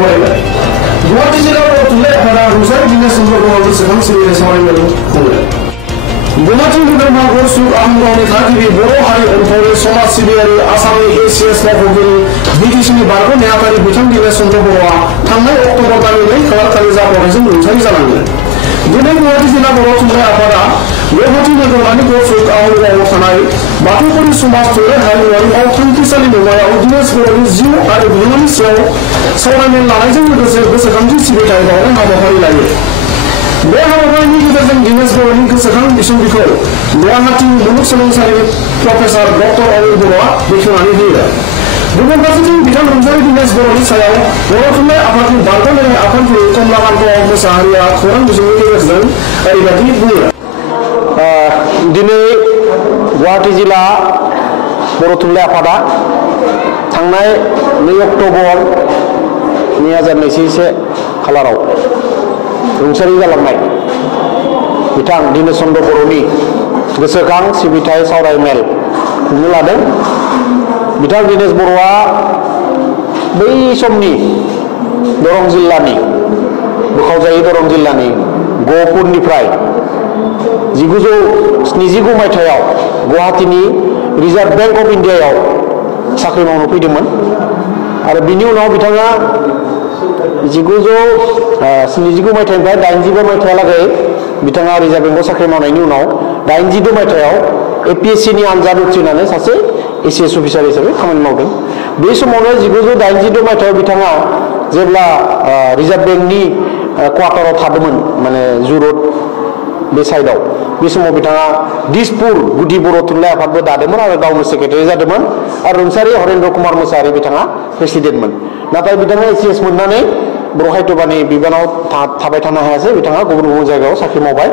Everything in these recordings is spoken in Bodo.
फरायबाय गुवाहाटी जिल्ला बर' थुनलाइ आफादा रुंसारि दिनेश चन्द्र बर'नि गोसोखां सिबिनाय सावरायमेल खुङो गुवाहाटी नोगोरमा गरसुक आहमगावनि थागिबि बर' हारि अनफावरि समाज सिबियारि आसामनि एसिएस मावख'गिरि बिटिसिनि बारग' नेहाथारि बिथां दिनेश चन्द्र बर'आ थांनाय अक्ट'बर दाननि 2 खालार खालि जाब्रबथायजों रुंसारि जालाङो दिनै गुवाहाटी जिल्ला बर' थुनलाइ आफादा गुवाहाटी नोगोरमानि गरसुक आहमगावआव थानाय बाथौपुरि समाज थुनलाइ हारिमुआरि मावथांखिसालि मुगायाव दिनेश बर'नि जिउ आरो बिहोमानि सायाव सावरायमेल लानायजों लोगोसे गोसोखांथि सिबिथाय बावनाय हाबाफारि लायो बे हाबाफारिनि गेजेरजों दिनेश बर'नि गोसोखां बिसम्बिखौ गुवाहाटी मुलुगसोलोंसालिनि प्रफेसर डक्टर अनिल बर'आ बेखेवनानै होयो गुबुन फारसेथिं बिथां रुंसारि दिनेश बर'नि सायाव बर' थुनलाइ आफादनि बारग' मेलेम आफादगिरि कमलाकान्त मोसाहारिया खौरां बिजोंनि गेजेरजों ओरैबायदि बुङो दिनै गुवाहाटी जिल्ला बर' थुनलाइ आफादा थांनाय 2 अक्ट'बर 2021 खालाराव रुंसारि जालांनाय बिथां दिनेश चन्द्र बर'नि गोसोखां सिबिथाय सावरायमेल खुंनो लादों बिथां दिनेश बर'आ बै समनि दरं जिल्लानि बोखावजायै दरं जिल्लानि गहपुरनिफ्राय 1979 मायथाइयाव गुवाहाटीनि रिजार्भ बैंक अफ इन्डियायाव साख्रि मावनो फैदोंमोन आरो बिनि उनाव बिथाङा 1979 मायथाइनिफ्राय 85 मायथाइहालागै बिथाङा रिजार्भ बेंकआव साख्रि मावनायनि उनाव 86 मायथाइयाव APSCनि आनजाद उथ्रिनानै सासे एसिएस अफिसार हिसाबै खामानि मावदों बे समावनो 1986 मायथाइयाव बिथाङा जेब्ला रिजार्भ बेंकनि क्वार्टाराव थादोंमोन माने जु रड बे साइडआव बे समाव बिथाङा दिसपुर गुदि बर' थुनलाइ आफादबो दादोंमोन आरो गावनो सेक्रेटारि जादोंमोन आरो रुंसारि हरेन्द्र कुमार मोसाहारि बिथाङा प्रेसिडेन्टमोन नाथाय बिथाङा एसिएस मोननानै बर' साहित्यबानि बिबानाव थाबाय थानो हायासै बिथाङा गुबुन गुबुन जायगायाव साख्रि मावबाय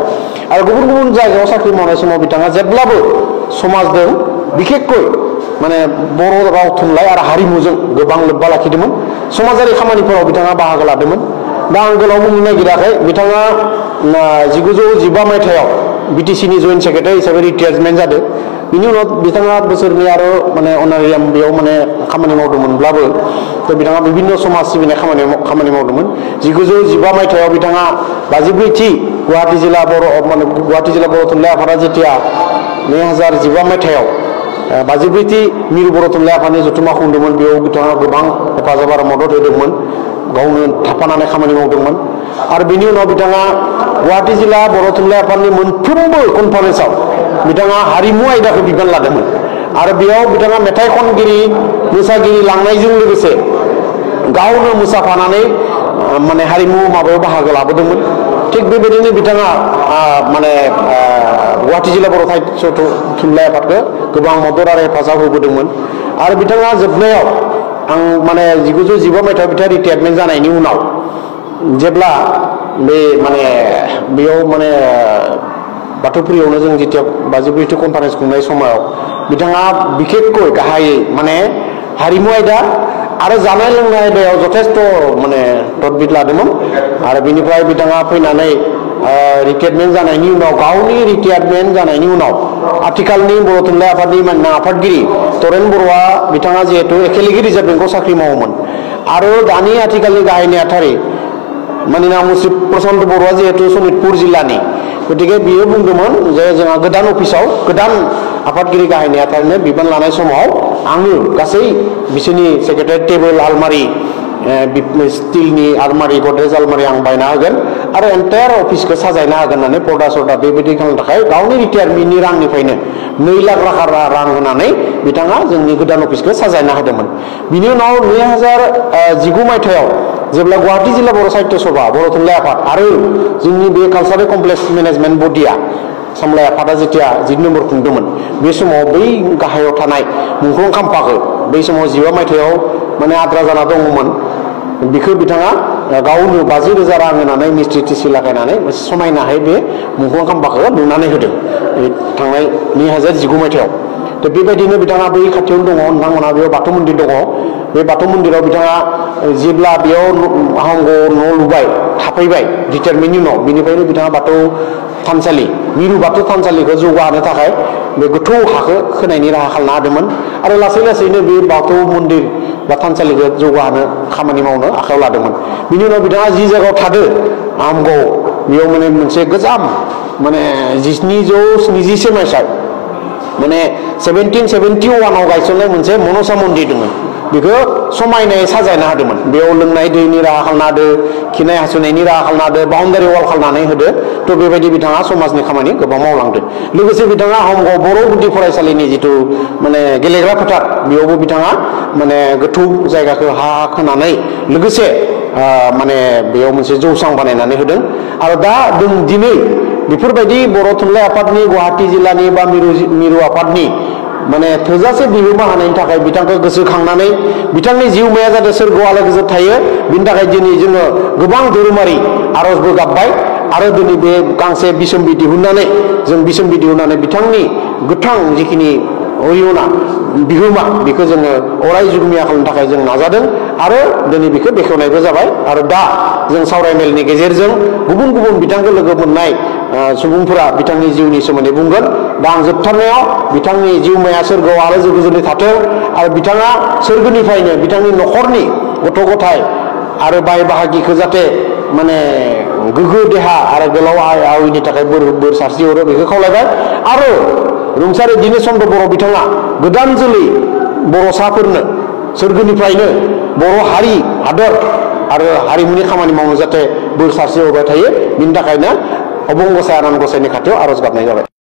आरो गुबुन गुबुन जायगायाव साख्रि मावनाय समाव बिथाङा जेब्लाबो समाजजों बिखेखকৈ माने बर' राव थुनलाइ आरो हारिमुजों गोबां लोब्बा लाखिदोंमोन समाजारि खामानिफोराव बिथाङा बाहागो लादोंमोन दा आं गोलाव बुंनो नागिराखै बिथाङा 1915 मायथाइयाव बिटिसिनि जइन्ट सेक्रेटारि हिसाबै रिटायारमेन्ट जादों बिनि उनाव बिथाङा बोसोरनै आरो माने अनारियाम बेयाव माने खामानि मावदोंमोनब्लाबो तो बिथाङा विभिन्न समाज सिबिनाय खामानि मावदोंमोन 1915 मायथाइयाव बिथाङा 54थि गुवाहाटी जिल्ला बर' थुनलाइ आफादा जेथिया 2015 मायथाइयाव 54थि मिरु बर' थुनलाइ आफादनि जथुम्मा खुंदोंमोन बेयाव बिथाङा गोबां हेफाजाब आरो मदद होदोंमोन गावनो थाफानानै खामानि मावदोंमोन आरो बेनि उनाव बिथाङा गुवाहाटी जिल्ला बर' थुनलाइ आफादनि मोनफ्रोमबो कनफारेन्सआव बिथाङा हारिमु आयदाखौ बिबान लादोंमोन आरो बेयाव बिथाङा मेथाइ खनगिरि मोसागिरि लांनायजों लोगोसे गावनो मोसाफानानै माने हारिमु माबायाव बाहागो लाबोदोंमोन थिग बेबायदिनो बिथाङा माने गुवाहाटी जिल्ला बर' साहित्य थुनलाइ आफादखौ गोबां मदद आरो हेफाजाब होबोदोंमोन आरो बिथाङा जोबनायाव आं माने 1915 मायथाइयाव बिथाङा रिटायारमेन्ट जानायनि उनाव जेब्ला बे माने बेयाव माने बाथौपुरियावनो जों जेथिया 54थि कनफारेन्स खुंनाय समाव बिथाङा बिखेखকৈ गाहायै माने हारिमु आयदा आरो जानाय लोंनाय आयदायाव जथेस्थ माने तदबिर लादोंमोन आरो बिनिफ्राय बिथाङा फैनानै रिटायारमेन्ट जानायनि उनाव गावनि रिटायारमेन्ट जानायनि उनाव आथिखालनि बर' थुनलाइ आफादनि मानना आफादगिरि तरेन बर'आ बिथाङा जिहेतु एखेलेगे रिजार्भ बेंकआव साख्रि मावोमोन आरो दानि आथिखालनि गाहाय नेहाथारि मानोना मुस्रि प्रशान्त बर'आ जिहेतु सनितपुर जिल्लानि गतिके बियो बुंदोंमोन जे जोंहा गोदान अफिसाव गोदान आफादगिरि गाहाय नेहाथारिनो बिबान लानाय समाव आङो गासै बिसोरनि सेक्रेटारि टेबोल आलमारि स्टिलनि आलमारि गद्रेज आलमारि आं बायना होगोन आरो एन्टायार अफिसखौ साजायना होगोन होननानै पर्दा सर्दा बेबायदि खालामनो थाखाय गावनि रिटायारमेन्टनि रांनिफ्रायनो 2 लाख रां होनानै बिथाङा जोंनि गोदान अफिसखौ साजायना होदोंमोन बिनि उनाव 2019 मायथाइयाव जेब्ला गुवाहाटी जिल्ला बर' साहित्य सभा बर' थुनलाइ आफाद आरो जोंनि बे कालचारेल कमप्लेक्स मेनेजमेन्ट बडिया सामलाय आफादा जेथिया 10 नम्बर खुंदोंमोन बे समाव बै गाहायाव थानाय मुंख्लं खाम्फाखौ बै समाव 15 मायथाइयाव माने आद्रा जाना दङमोन बिखौ बिथाङा गावनो 50,000 रां होनानै मिस्ट्रि टिसि लागायनानै समायनाहै बे मुंख्लं खाम्फाखौ लुनानै होदों थांनाय 2019 मायथाइयाव दा बेबायदिनो बिथाङा बै खाथियावनो दङ नोंथांमोना बेयाव बाथौ मन्दिर दङ बे बाथौ मन्दिराव बिथाङा जेब्ला बेयाव आहमगौ न' लुबाय थाफैबाय रिटायारमेन्टनि उनाव बिनिफ्रायनो बिथाङा बाथौ थानसालि मिरु बाथौ थानसालिखौ जौगाहोनो थाखाय बे गोथौ हाखौ खोनायनि राहा खालामना होदोंमोन आरो लासै लासैनो बे बाथौ मन्दिर बा थानसालिखौ जौगाहोनो खामानि मावनो आखायाव लादोंमोन बिनि उनाव बिथाङा जि जायगायाव थादो आहमगौ बेयाव माने मोनसे गोजाम माने 1770 मायथाइ माने 1771 गायसननाय मोनसे मनसा मन्दिर दङ बेखौ समायनायै साजायना होदोंमोन बेयाव लोंनाय दैनि राहा खालामना होदो खिनाय हासुनायनि राहा खालामना होदो बाउन्डारि वाल खालामनानै होदो थ' बेबायदि बिथाङा समाजनि खामानि गोबां मावलांदों लोगोसे बिथाङा आहमगौ बर' गुदि फरायसालिनि जिथु माने गेलेग्रा फोथार बेयावबो बिथाङा माने गोथौ जायगाखौ हा खोनानै लोगोसे माने बेयाव मोनसे जौसां बानायनानै होदों आरो दा दिनै बेफोरबायदि बर' थुनलाइ आफादनि गुवाहाटी जिल्लानि बा मिरु आफादनि माने थोजासे बिहोमा होनायनि थाखाय बिथांखौ गोसोखांनानै बिथांनि जिउमाया जाहाथे सोरगोआव आलो गोजोन थायो बिनि थाखाय दिनै जोङो गोबां धोरोमारि आर'जबो गाबबाय आरो दिनै बे गांसे बिसम्बि दिहुननानै जों बिसम्बि दिहुननानै बिथांनि गोथां जिखिनि अरिहना बिहोमा बेखौ जोङो अराय जुगमिया खालामनो थाखाय जों नाजादों आरो दिनै बेखौ बेखेवनायबो जाबाय आरो दा जों सावरायमेलनि गेजेरजों गुबुन गुबुन बिथांखौ लोगो मोननाय सुबुंफोरा बिथांनि जिउनि सोमोन्दै बुंगोन दा आं जोबथारनायाव बिथांनि जिउमाया सोरगोआव आलो गोजोनै थाथों आरो बिथाङा सोरगोनिफ्रायनो बिथांनि न'खरनि गथ' गथाय आरो बाय बाहागिखौ जाहाथे माने गोग्गो देहा आरो गोलाव आयुनि थाखाय बोर सारस्रिहरो बेखौ खावलायबाय आरो रुंसारि दिनेश चन्द्र बर' बिथाङा गोदान जोलै बर'साफोरनो सोरगोनिफ्रायनो बर' हारि हादर आरो हारिमुनि खामानि मावनो जाहाथे बोर सारस्रिहरबाय थायो बिनि थाखायनो अबं गसाइ आनान गसाइनि खाथियाव आर'ज गाबनाय जाबाय।